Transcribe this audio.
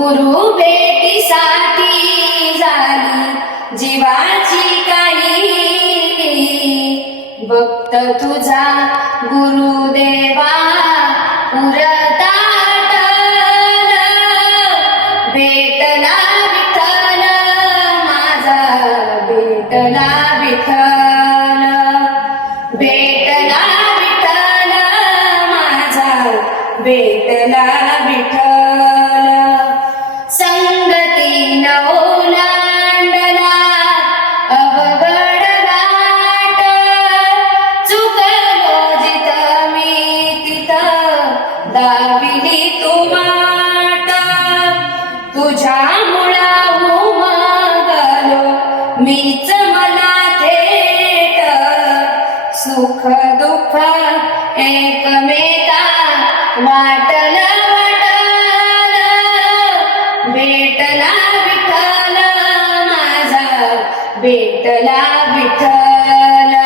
गुरु भेटीसाठी झाली जीवाची काही, भक्त तुझा गुरुदेवा पुरताटल, भेटला विठ्ठल माझा, भेटला विठ्ठल, भेटला विठ्ठल माझा, भेटला विठ्ठल. संगतीन ओलांडला अवघड घाट, चुकलो जिथं मी तिथं दाविली तू वाट. तुझ्या मुळा उमगलो मीच मला थेट, सुख दुःख एकमेका वाटल वाटल, भेटला विठ्ठल माझा, भेटला विठ्ठल.